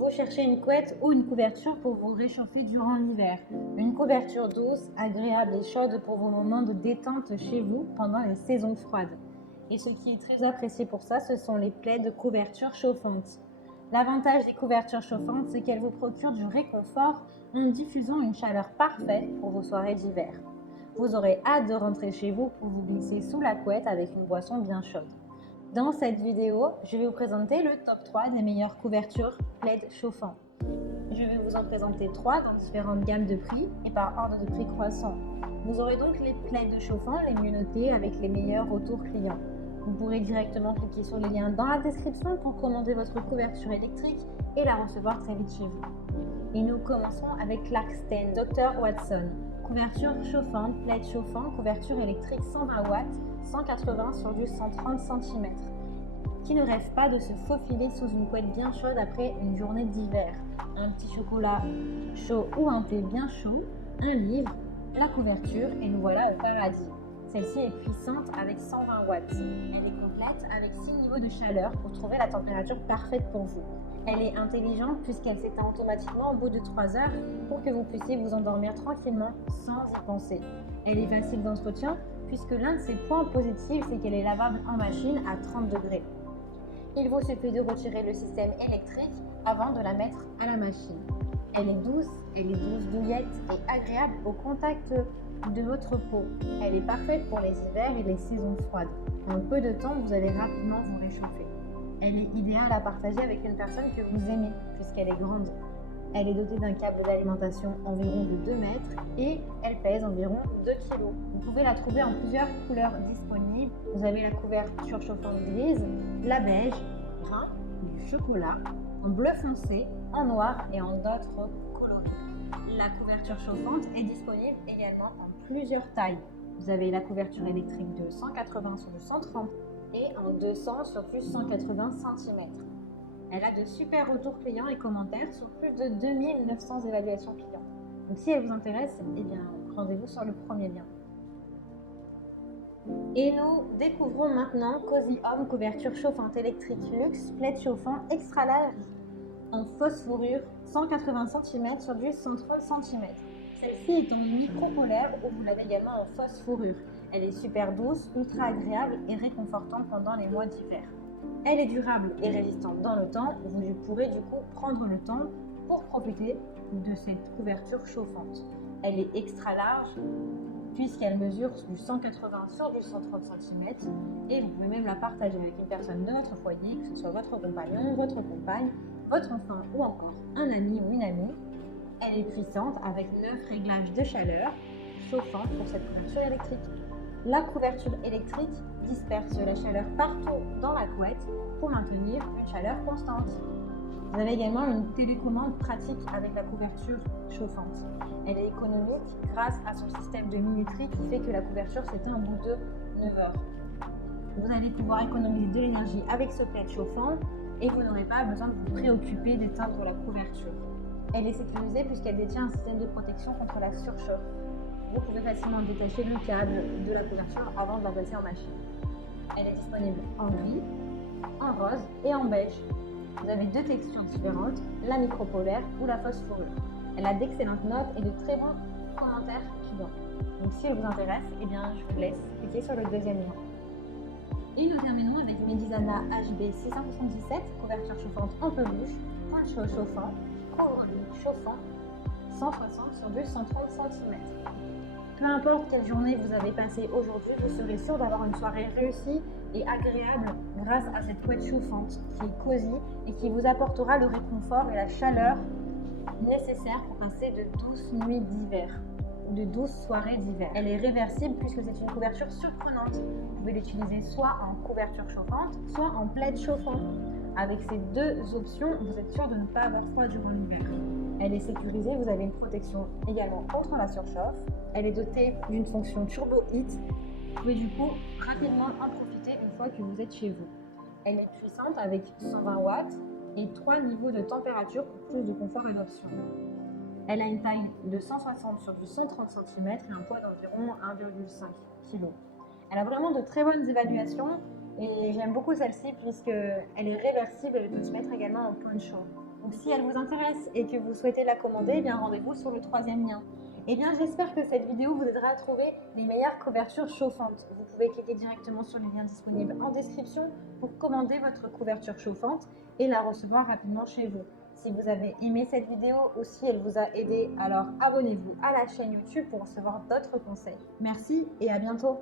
Vous cherchez une couette ou une couverture pour vous réchauffer durant l'hiver. Une couverture douce, agréable et chaude pour vos moments de détente chez vous pendant les saisons froides. Et ce qui est très apprécié pour ça, ce sont les plaids de couverture chauffantes. L'avantage des couvertures chauffantes, c'est qu'elles vous procurent du réconfort en diffusant une chaleur parfaite pour vos soirées d'hiver. Vous aurez hâte de rentrer chez vous pour vous glisser sous la couette avec une boisson bien chaude. Dans cette vidéo, je vais vous présenter le top 3 des meilleures couvertures plaids chauffants. Je vais vous en présenter 3 dans différentes gammes de prix et par ordre de prix croissant. Vous aurez donc les plaids chauffants les mieux notés avec les meilleurs retours clients. Vous pourrez directement cliquer sur les liens dans la description pour commander votre couverture électrique et la recevoir très vite chez vous. Et nous commençons avec l'Arksten Dr Watson. Couverture chauffante, plaid chauffant, couverture électrique 120 watts, 180 sur du 130 cm. Qui ne rêve pas de se faufiler sous une couette bien chaude après une journée d'hiver? Un petit chocolat chaud ou un thé bien chaud, un livre, la couverture et nous voilà au paradis. Celle-ci est puissante avec 120 watts. Elle est complète avec 6 niveaux de chaleur pour trouver la température parfaite pour vous. Elle est intelligente puisqu'elle s'éteint automatiquement au bout de 3 heures pour que vous puissiez vous endormir tranquillement sans y penser. Elle est facile d'entretien puisque l'un de ses points positifs, c'est qu'elle est lavable en machine à 30 degrés. Il vous suffit de retirer le système électrique avant de la mettre à la machine. Elle est douce douillette et agréable au contact de votre peau. Elle est parfaite pour les hivers et les saisons froides. En peu de temps, vous allez rapidement vous réchauffer. Elle est idéale à partager avec une personne que vous aimez puisqu'elle est grande. Elle est dotée d'un câble d'alimentation environ de 2 mètres et elle pèse environ 2 kg. Vous pouvez la trouver en plusieurs couleurs disponibles. Vous avez la couverture chauffante grise, la beige, brun, du chocolat, en bleu foncé, en noir et en d'autres coloris. La couverture chauffante est disponible également en plusieurs tailles. Vous avez la couverture électrique de 180 sur du 130 et en 200 sur plus 180 cm. Elle a de super retours clients et commentaires sur plus de 2900 évaluations clients. Donc si elle vous intéresse, eh bien rendez-vous sur le premier lien. Et nous découvrons maintenant Cozy Home couverture chauffante électrique luxe, plaid chauffant extra large en fausse fourrure 180 cm sur du 130 cm. Celle-ci est en micro-polaire ou vous l'avez également en fausse fourrure. Elle est super douce, ultra agréable et réconfortante pendant les mois d'hiver. Elle est durable et résistante dans le temps. Vous pourrez du coup prendre le temps pour profiter de cette couverture chauffante. Elle est extra large puisqu'elle mesure du 180 sur du 130 cm et vous pouvez même la partager avec une personne de votre foyer, que ce soit votre compagnon, votre compagne, votre enfant ou encore un ami ou une amie. Elle est puissante avec 9 réglages de chaleur chauffants pour cette couverture électrique. La couverture électrique disperse la chaleur partout dans la couette pour maintenir une chaleur constante. Vous avez également une télécommande pratique avec la couverture chauffante. Elle est économique grâce à son système de minuterie qui fait que la couverture s'éteint au bout de 9 heures. Vous allez pouvoir économiser de l'énergie avec ce plaid chauffant et vous n'aurez pas besoin de vous préoccuper d'éteindre la couverture. Elle est sécurisée puisqu'elle détient un système de protection contre la surchauffe. Vous pouvez facilement détacher le câble de la couverture avant de la passer en machine. Elle est disponible en gris, en rose et en beige. Vous avez 2 textures différentes, la micro-polaire ou la fausse fourrure. Elle a d'excellentes notes et de très bons commentaires clients. Donc si elle vous intéresse, eh bien, je vous laisse cliquer sur le deuxième lien. Et nous terminons avec Medizana HB 677, couverture chauffante en peluche, poncho chauffant, coloris chauffant, 160 sur du 130 cm. Peu importe quelle journée vous avez passée aujourd'hui, vous serez sûr d'avoir une soirée réussie et agréable grâce à cette couette chauffante qui est cosy et qui vous apportera le réconfort et la chaleur nécessaires pour passer de douces nuits d'hiver, de douces soirées d'hiver. Elle est réversible puisque c'est une couverture surprenante. Vous pouvez l'utiliser soit en couverture chauffante, soit en plaid chauffant. Avec ces 2 options, vous êtes sûr de ne pas avoir froid durant l'hiver. Elle est sécurisée, vous avez une protection également contre la surchauffe. Elle est dotée d'une fonction Turbo Heat. Vous pouvez du coup rapidement en profiter une fois que vous êtes chez vous. Elle est puissante avec 120 watts et 3 niveaux de température pour plus de confort et d'options. Elle a une taille de 160 sur du 130 cm et un poids d'environ 1,5 kg. Elle a vraiment de très bonnes évaluations et j'aime beaucoup celle-ci puisqu'elle est réversible et elle peut se mettre également en poncho. Donc si elle vous intéresse et que vous souhaitez la commander, eh bien rendez-vous sur le troisième lien. Eh bien, j'espère que cette vidéo vous aidera à trouver les meilleures couvertures chauffantes. Vous pouvez cliquer directement sur les liens disponibles en description pour commander votre couverture chauffante et la recevoir rapidement chez vous. Si vous avez aimé cette vidéo ou si elle vous a aidé, alors abonnez-vous à la chaîne YouTube pour recevoir d'autres conseils. Merci et à bientôt.